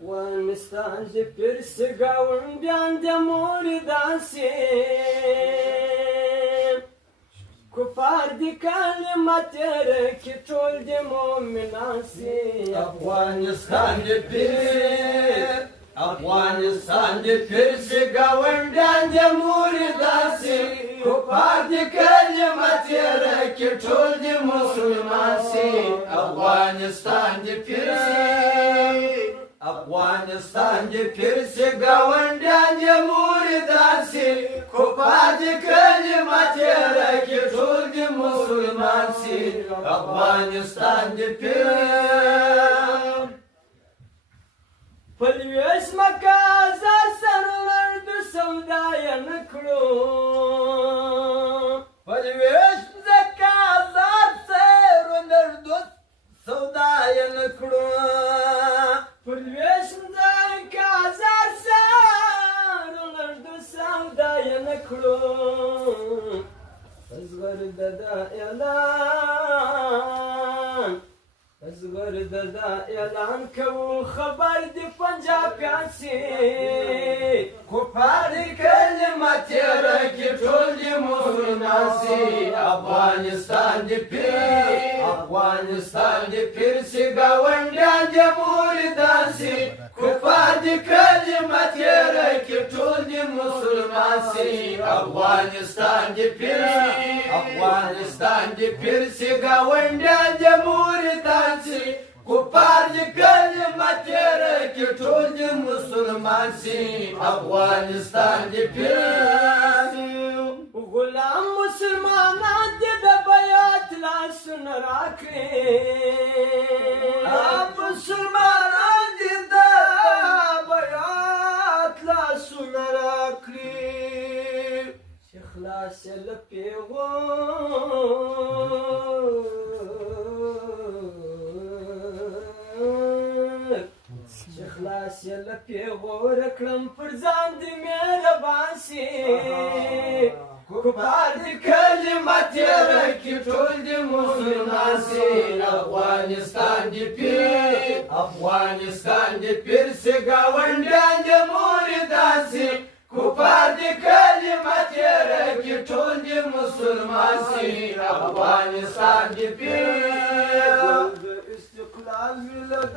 افغانستان د پرس ګاونډیان د مور داسې کفار د کلمت رکې ټول د مؤمنان سي افغانستان د پرس ګاونډیان د مور داسې کفار د کلمت رکې ټول د مسلمان سي افغانستان د پرس ګاونډیان د مور داسې کفار د کلمت رکې ټول د مسلمان سي افغانستان د پلویش مکازر سرور د سودا یې نکړو پلویش مکازر سرور د سودا یې نکړو پلویش مکازر سرور د سودا یې نکړو ازغر د اعلان کوو خبر د پنجاب پیاسي کفار کلمت رکې ټول د مسلمان سي افغانستان د پرس ګاونډیان د مور داسې کفار د کلمت رکې ټول د مسلمان سي افغانستان د پرس ګاونډیان د مور داسې کفار د کلمت رکې ټول د مسلمان سي افغانستان د غلام مسلمانان دې د بیعت لاسونه راکړي مسلمانان دې د بیعت لاسونه راکړي چې خلاص یې له پیغور کړم پر ځان دې مهربان سي کفار د کلمت رکې ټول د مسلمان سي افغانستان د پرس ګاونډیان د مور داسې کفار د کلمت رکې ټول د مسلمان سي افغانستان د استقلال ملت